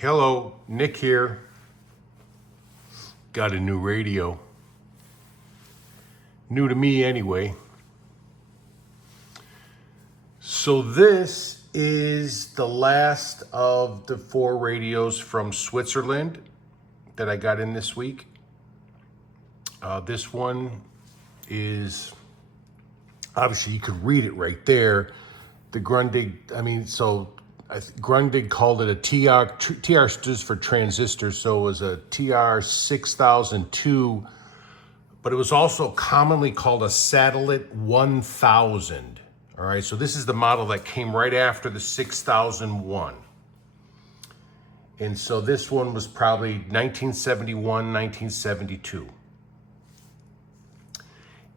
Hello, Nick here. Got a new radio. New to me anyway. So this is the last of the 4 radios from Switzerland that I got in this week. This one is, obviously you could read it right there. The Grundig, Grundig called it a TR. TR stands for transistor, so it was a TR 6002, but it was also commonly called a Satellit 1000. All right, so this is the model that came right after the 6001. And so this one was probably 1971, 1972.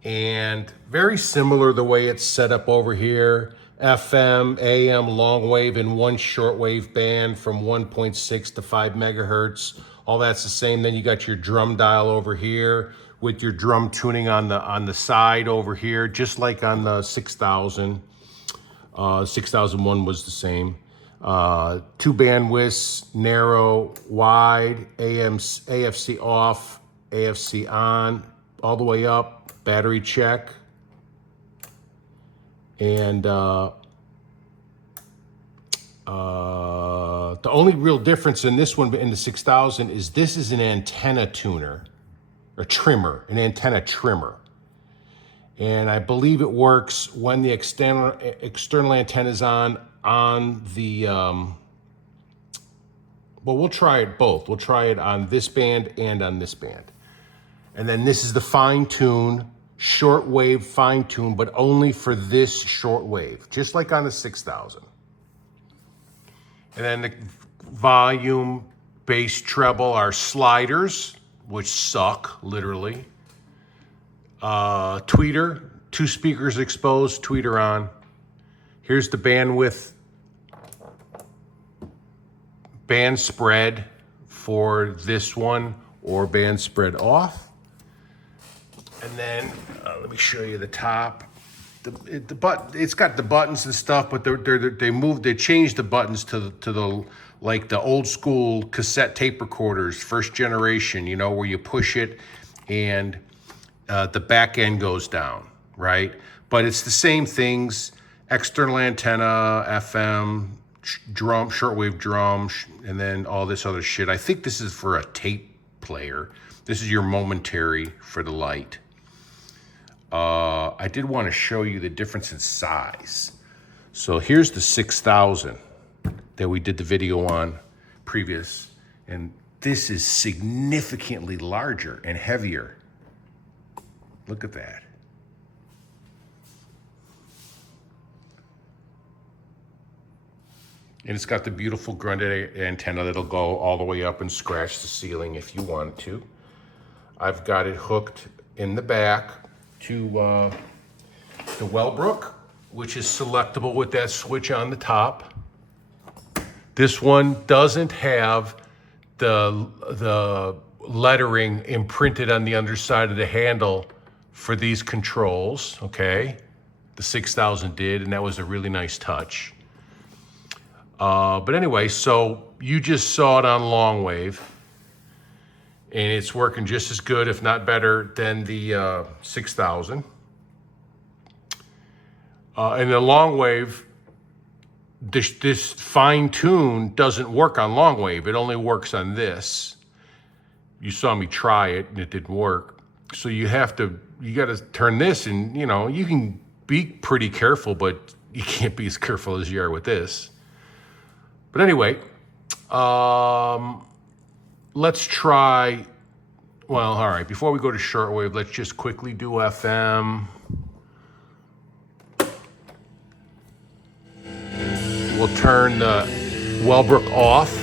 And very similar the way it's set up over here. FM, AM, long wave, and one shortwave band from 1.6 to 5 megahertz. All that's the same. Then you got your drum dial over here with your drum tuning on the side over here, just like on the 6000. 6001 was the same. 2 bandwidths, narrow, wide, AFC off, AFC on, all the way up, battery check. And the only real difference in this one, in the 6000, is this is an antenna tuner, or trimmer, an antenna trimmer. And I believe it works when the external antenna is on the, well, we'll try it both. We'll try it on this band and on this band. And then this is the fine tune, shortwave fine tune, but only for this shortwave, just like on the 6000. And then the volume, bass, treble are sliders, which suck, literally. Tweeter, 2 speakers exposed, tweeter on. Here's the bandwidth, band spread for this one, or band spread off. And then let me show you the top. It's got the buttons and stuff, but they changed the buttons to the like the old school cassette tape recorders, first generation. You know, where you push it and the back end goes down, right? But it's the same things: external antenna, FM, drum, shortwave drum, and then all this other shit. I think this is for a tape player. This is your momentary for the light. I did want to show you the difference in size. So here's the 6000 that we did the video on previous, and this is significantly larger and heavier. Look at that. And it's got the beautiful Grundig antenna that'll go all the way up and scratch the ceiling if you want to. I've got it hooked in the back to the Wellbrook, which is selectable with that switch on the top. This one doesn't have the lettering imprinted on the underside of the handle for these controls, okay? The 6000 did, and that was a really nice touch. But anyway, so you just saw it on long wave, and it's working just as good, if not better, than the 6000. And the long wave, this fine tune doesn't work on long wave. It only works on this. You saw me try it, and it didn't work. So you got to turn this, and you know, you can be pretty careful, but you can't be as careful as you are with this. But anyway, let's try, well, all right, before we go to shortwave, let's just quickly do FM. We'll turn the Wellbrook off.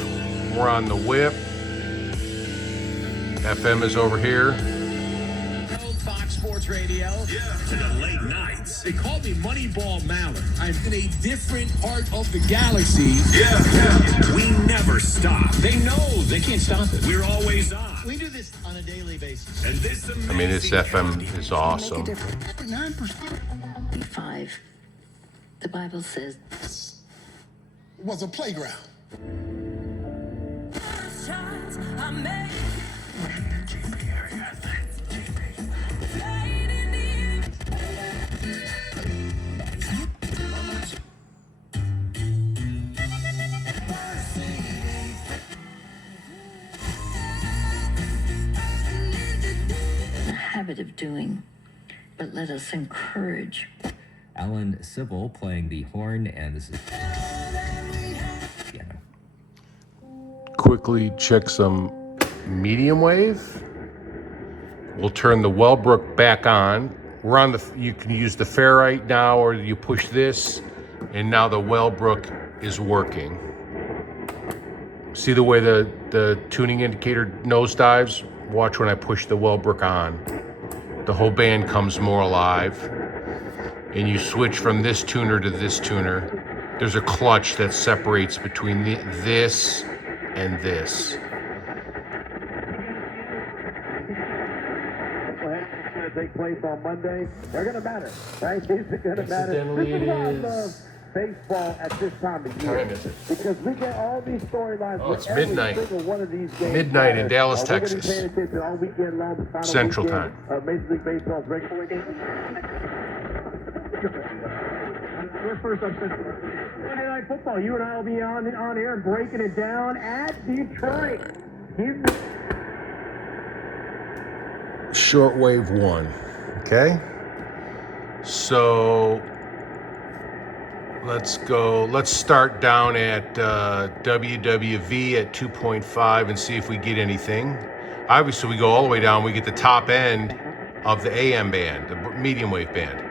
We're on the whip. FM is over here. Fox Sports Radio. Yeah, to the late nights. They call me Moneyball Mallard. I'm in a different part of the galaxy. Yeah. We never stop. They know they can't stop it. We're always on. We do this on a daily basis. And this I mean, this FM is awesome. 5. The Bible says it was a playground. habit of doing, but let us encourage. Alan Sybil playing the horn, and this is piano. Quickly check some medium wave. We'll turn the Wellbrook back on. We're on the, you can use the ferrite now, or you push this, and now the Wellbrook is working. See the way the tuning indicator nosedives? Watch when I push the Wellbrook on. The whole band comes more alive. And you switch from this tuner to this tuner. There's a clutch that separates between this and this. Going to take place on Monday. They're going to matter, right? These are going to matter. Incidentally, it is baseball at this time of year. time is it? Because we get all these storylines. Oh, it's midnight. One of these games Midnight in Dallas, we're Texas. Paying attention all weekend long, the final Central weekend time. of Major League Baseball's regular game. We're first up Monday Night Football. You and I will be on air and breaking it down at Detroit. Shortwave 1. Okay? So let's go. Let's start down at WWV at 2.5 and see if we get anything. Obviously, we go all the way down. We get the top end of the AM band, the medium wave band.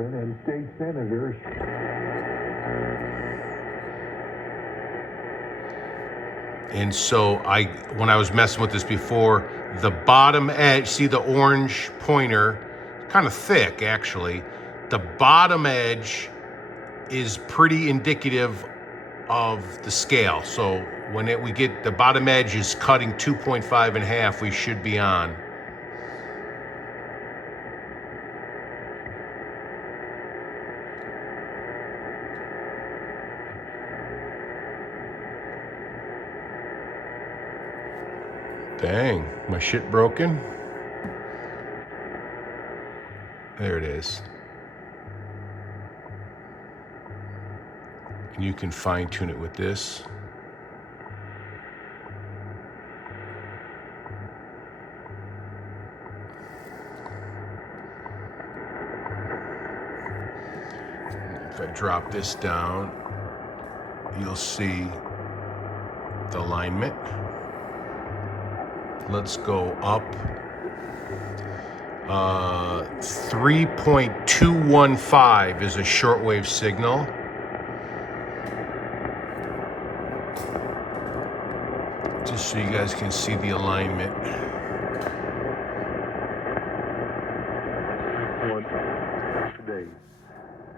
And state senators. And so when I was messing with this before, the bottom edge, see the orange pointer, kind of thick actually. The bottom edge is pretty indicative of the scale. So when we get the bottom edge is cutting 2.5 in half, we should be on. Dang, my shit broken? There it is. And you can fine tune it with this. If I drop this down, you'll see the alignment. Let's go up 3.215 is a shortwave signal. Just so you guys can see the alignment. Today,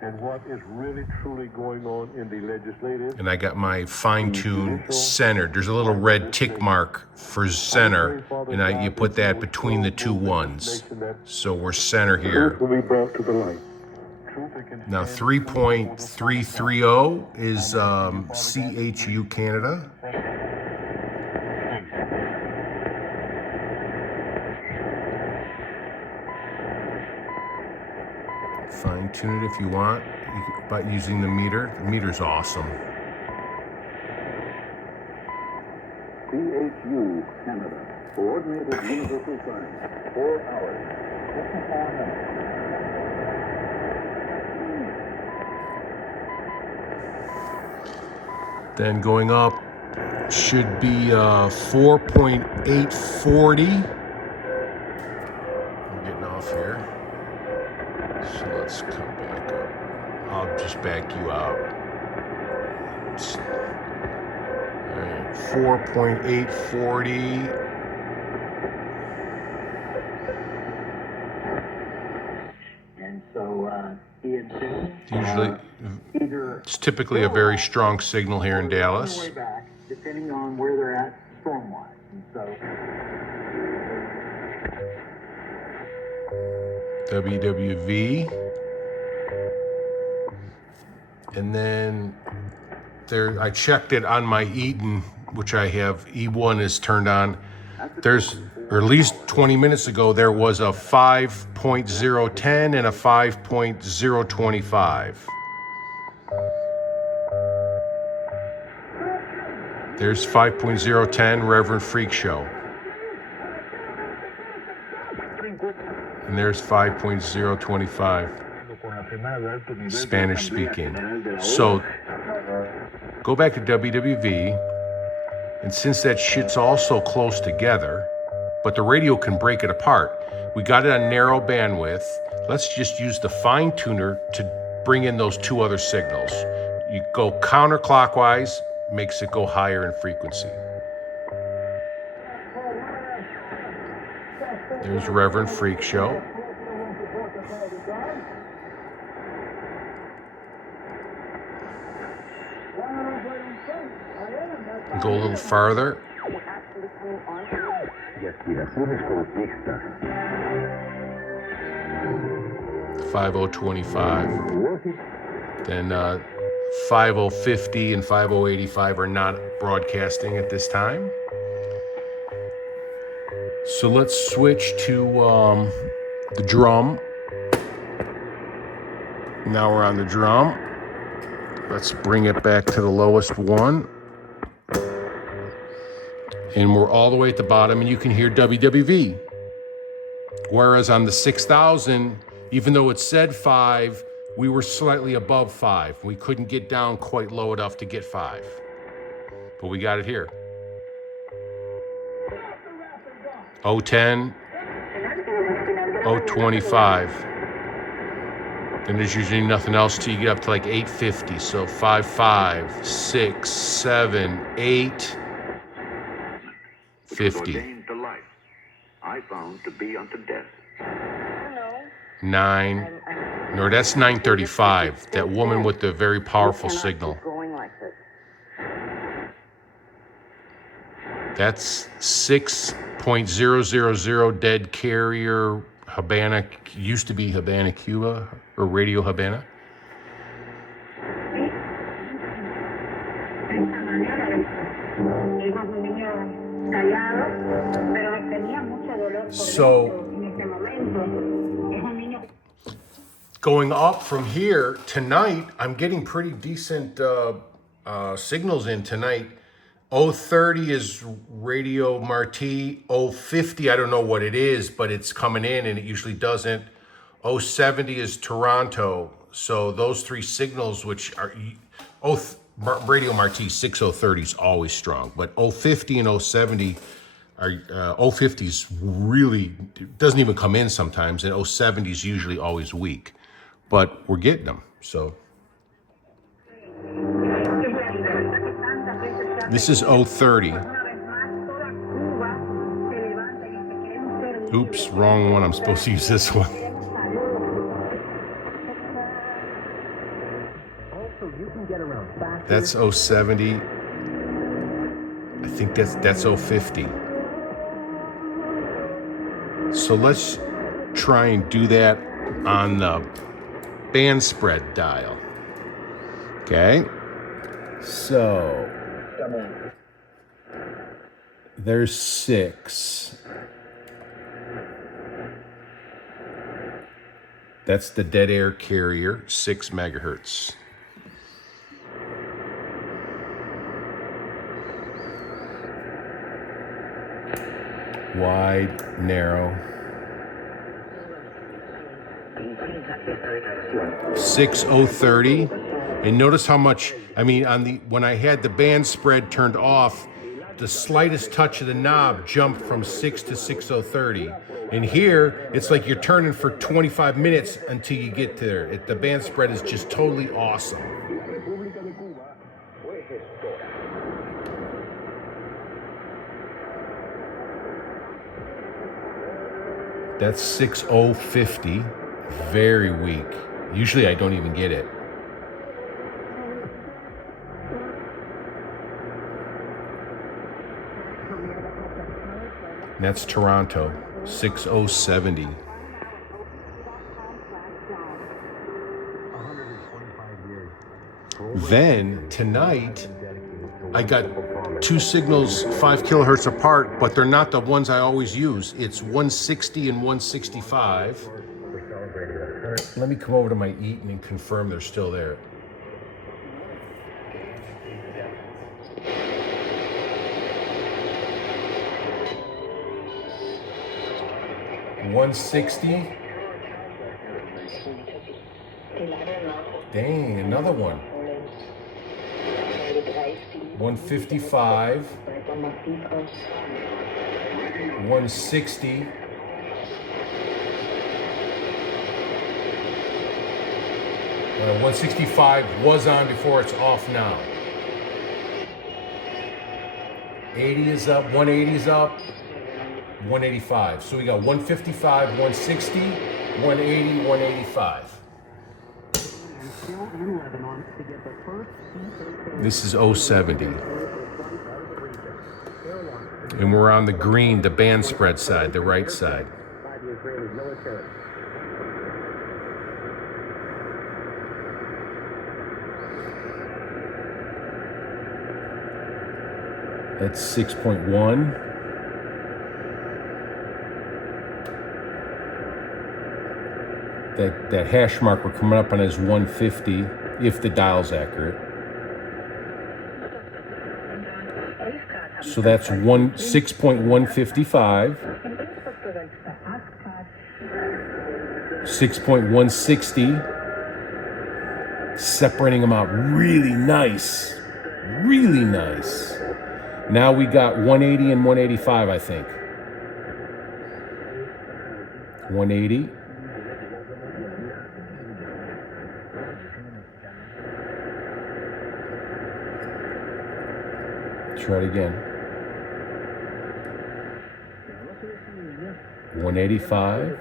and what is really truly going on in the legislative. And I got my fine-tuned centered. There's a little red tick mark for center, and you put that between the two ones. So we're center here. Will be brought to the light. Now 3.330 is CHU Canada. Fine tune it if you want, by using the meter. The meter's awesome. CHU Canada. Coordinated universal sign. 4 hours. Then going up should be 4.840. I'm getting off here. So let's come back up. I'll just back you out. All right, 4.840. And so he had been Usually, either it's typically a very strong signal here in Dallas. way back, depending on where they're at storm-wise. And so WWV. And then there, I checked it on my Eaton, which I have. E1 is turned on. There's, or at least 20 minutes ago, there was a 5.010 and a 5.025. There's 5.010, Reverend Freak Show. And there's 5.025, Spanish speaking. So go back to WWV, and since that shit's all so close together, but the radio can break it apart. We got it on narrow bandwidth. Let's just use the fine tuner to bring in those two other signals. You go counterclockwise, makes it go higher in frequency. There's Reverend Freak Show. Go a little farther. 5025. Then 5050 and 5085 are not broadcasting at this time. So let's switch to the drum. Now we're on the drum. Let's bring it back to the lowest one. And we're all the way at the bottom, and you can hear WWV. Whereas on the 6000, even though it said 5, we were slightly above 5. We couldn't get down quite low enough to get 5. But we got it here. 010, 025. Then there's usually nothing else till you get up to like 850. So 5, 6, 7, 8, 50. To life, I found to be unto death. 9. No, that's 935. That woman with the very powerful signal. That's 6.000 dead carrier Havana, used to be Havana, Cuba, or Radio Havana. So going up from here tonight, I'm getting pretty decent signals in tonight. 030 is Radio Marti. 050, I don't know what it is, but it's coming in and it usually doesn't. 070 is Toronto. So those three signals, which are Radio Marti 6030 is always strong, but 050 and 070 are 050 is really doesn't even come in sometimes, and 070 is usually always weak, but we're getting them. So this is 030. Oops, wrong one. I'm supposed to use this one. That's 070. I think that's 050. So let's try and do that on the band spread dial. Okay. So there's 6. That's the dead air carrier, 6 megahertz. wide, narrow. 6030. And notice how much, I mean, when I had the band spread turned off, the slightest touch of the knob jumped from 6 to 6030. And here, it's like you're turning for 25 minutes until you get there. The band spread is just totally awesome. That's 6050, very weak. Usually I don't even get it. And that's Toronto, 6070. Then tonight, I got two signals 5 kilohertz apart, but they're not the ones I always use. It's 160 and 165. Let me come over to my Eaton and confirm they're still there. $160. Dang, another one. 155. 160. Uh, 165 was on before, it's off now. 80 is up, 180 is up, 185. So we got 155, 160, 180, 185. This is 070. And we're on the green, the band spread side, the right side. That's 6.1. That hash mark we're coming up on is 150, if the dial's accurate. So that's 6.155, 6.160, separating them out really nice, really nice. Now we got 180 and 185, I think. 180. Try it again. 185.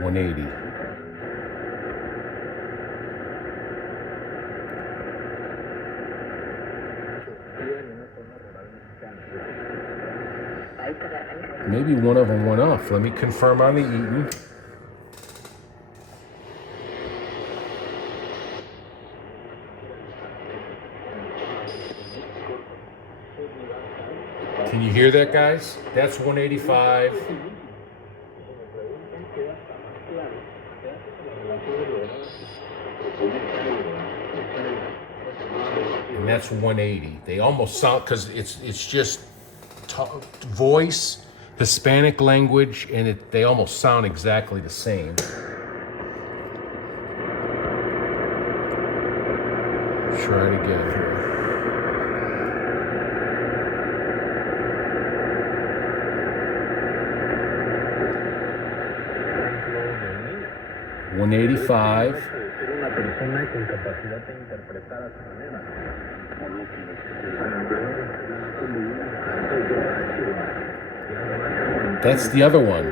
180. Maybe one of them went off. Let me confirm on the Eaton. Can you hear that, guys? That's 185. And that's 180. They almost sound, because it's just voice, Hispanic language, and they almost sound exactly the same. Try it again here. $185. That's the other one.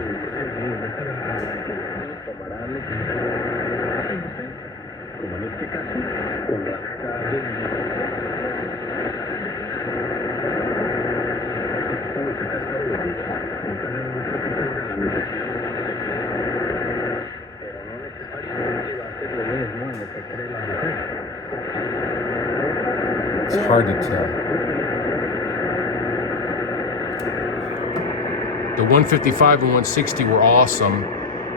It's hard to tell. The 155 and 160 were awesome.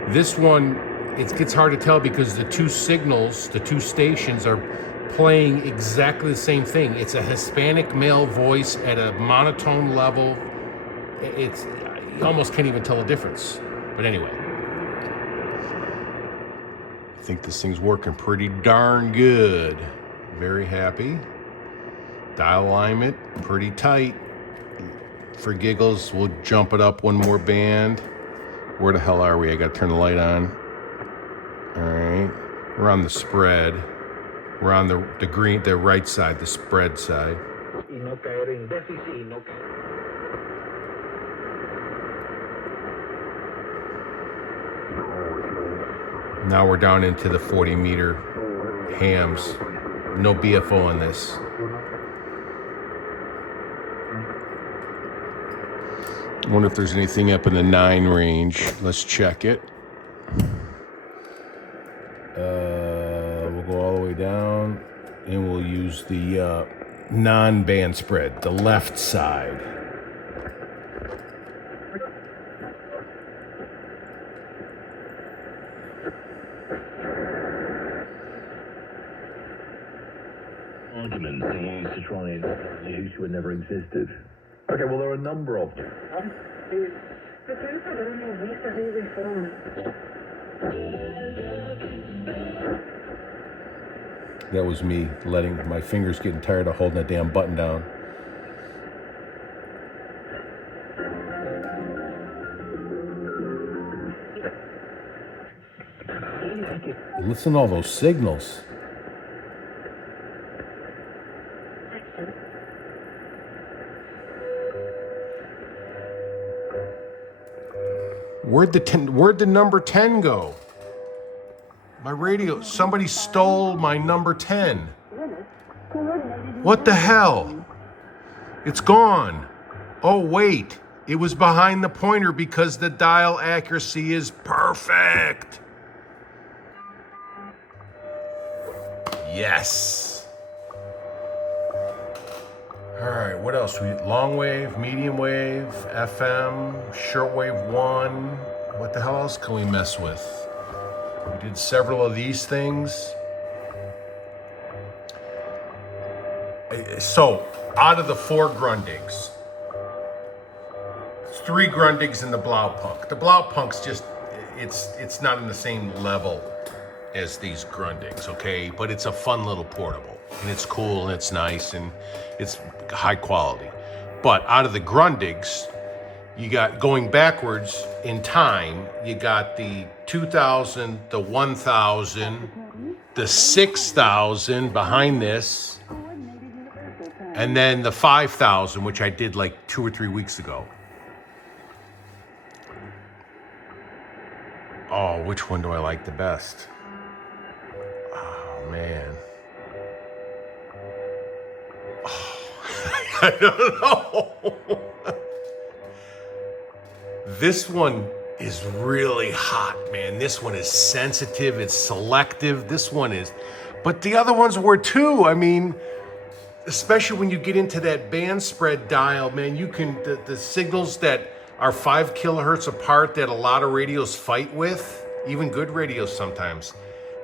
This one, it gets hard to tell because the two signals, the two stations are playing exactly the same thing. It's a Hispanic male voice at a monotone level. It's, you almost can't even tell the difference. But anyway, I think this thing's working pretty darn good. Very happy. Dial alignment, pretty tight. For giggles, we'll jump it up one more band. Where the hell are we? I gotta turn the light on. All right, we're on the spread. We're on the right side, the spread side. Now we're down into the 40-meter hams. No BFO on this. I wonder if there's anything up in the 9 range. Let's check it. We'll go all the way down, and we'll use the non-band spread, the left side. Argument and wants to try and use who never existed. Okay, well, there are a number of them. That was me letting my fingers getting tired of holding that damn button down. Listen to all those signals. Where'd the number 10 go? My radio, somebody stole my number 10. What the hell? It's gone. Oh, wait. It was behind the pointer because the dial accuracy is perfect. Yes. All right, what else? Long wave, medium wave, FM, shortwave 1. What the hell else can we mess with? We did several of these things. So, out of the 4 Grundigs, 3 Grundigs and the Blaupunk. The Blaupunk's just, it's not in the same level as these Grundigs, okay? But it's a fun little portable, and it's cool, and it's nice, and it's high quality. But out of the Grundigs, you got, going backwards in time, you got the 2000, the 1000, the 6000 behind this, and then the 5000, which I did like 2 or 3 weeks ago. Oh, which one do I like the best? Oh, man. Oh, I don't know. This one is really hot, man. This one is sensitive, it's selective. This one is, but the other ones were too. I mean, especially when you get into that band spread dial, man, you can, the signals that are 5 kilohertz apart that a lot of radios fight with, even good radios sometimes.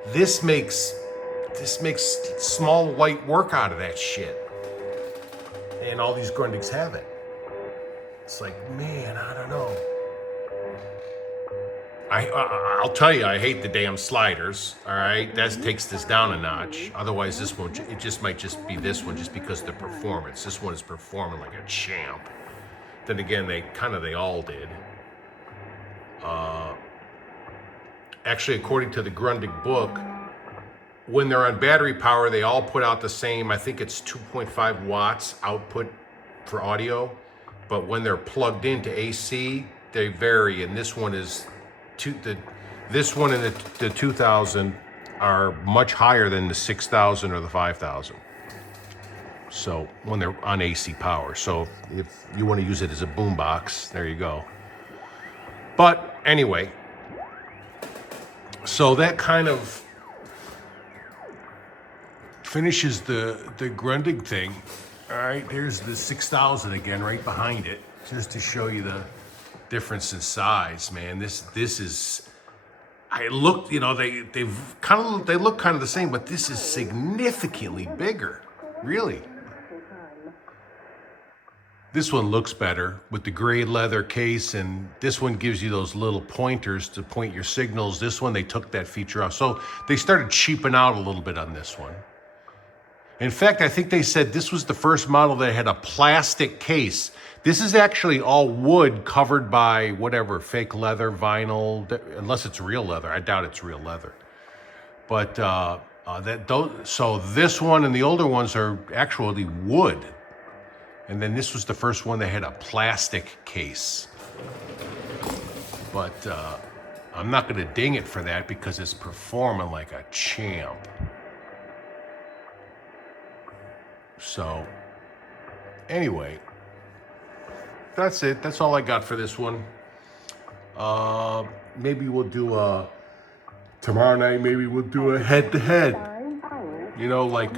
This makes small light work out of that shit. And all these Grundigs have it. It's like, man, I don't know. I'll tell you, I hate the damn sliders. All right, that takes this down a notch. Otherwise, this one, it just might just be this one, just because of the performance. This one is performing like a champ. Then again, they all did. Actually, according to the Grundig book, when they're on battery power, they all put out the same. I think it's 2.5 watts output for audio, but when they're plugged into AC, they vary. And this one is. This one and the 2000 are much higher than the 6000 or the 5000. So when they're on AC power. So if you want to use it as a boombox, there you go. But anyway, so that kind of finishes the Grundig thing. All right, there's the 6000 again right behind it, just to show you the difference in size, man. This is I looked, you know, they look kind of the same, but this is significantly bigger, really. This one looks better with the gray leather case, and this one gives you those little pointers to point your signals. This one, they took that feature off. So they started cheaping out a little bit on this one. In fact, I think they said this was the first model that had a plastic case. This is actually all wood covered by whatever, fake leather, vinyl, unless it's real leather. I doubt it's real leather. But so this one and the older ones are actually wood. And then this was the first one that had a plastic case. But I'm not going to ding it for that because it's performing like a champ. So, anyway, that's it. That's all I got for this one. Maybe we'll do tomorrow night, maybe we'll do a head-to-head. You know, like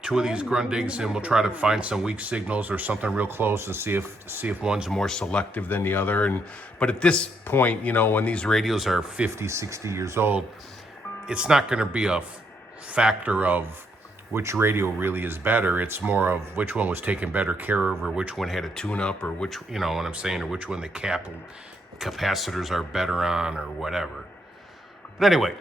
two of these Grundigs, and we'll try to find some weak signals or something real close and see if one's more selective than the other. But at this point, you know, when these radios are 50, 60 years old, it's not going to be a factor of which radio really is better. It's more of which one was taken better care of, or which one had a tune-up, or which, you know what I'm saying, or which one the capacitors are better on, or whatever. But anyway,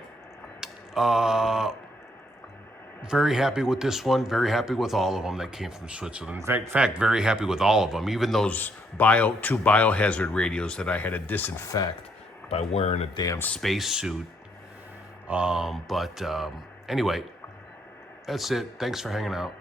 very happy with this one. Very happy with all of them that came from Switzerland. In fact, very happy with all of them. Even those two biohazard radios that I had to disinfect by wearing a damn space suit. Anyway, that's it. Thanks for hanging out.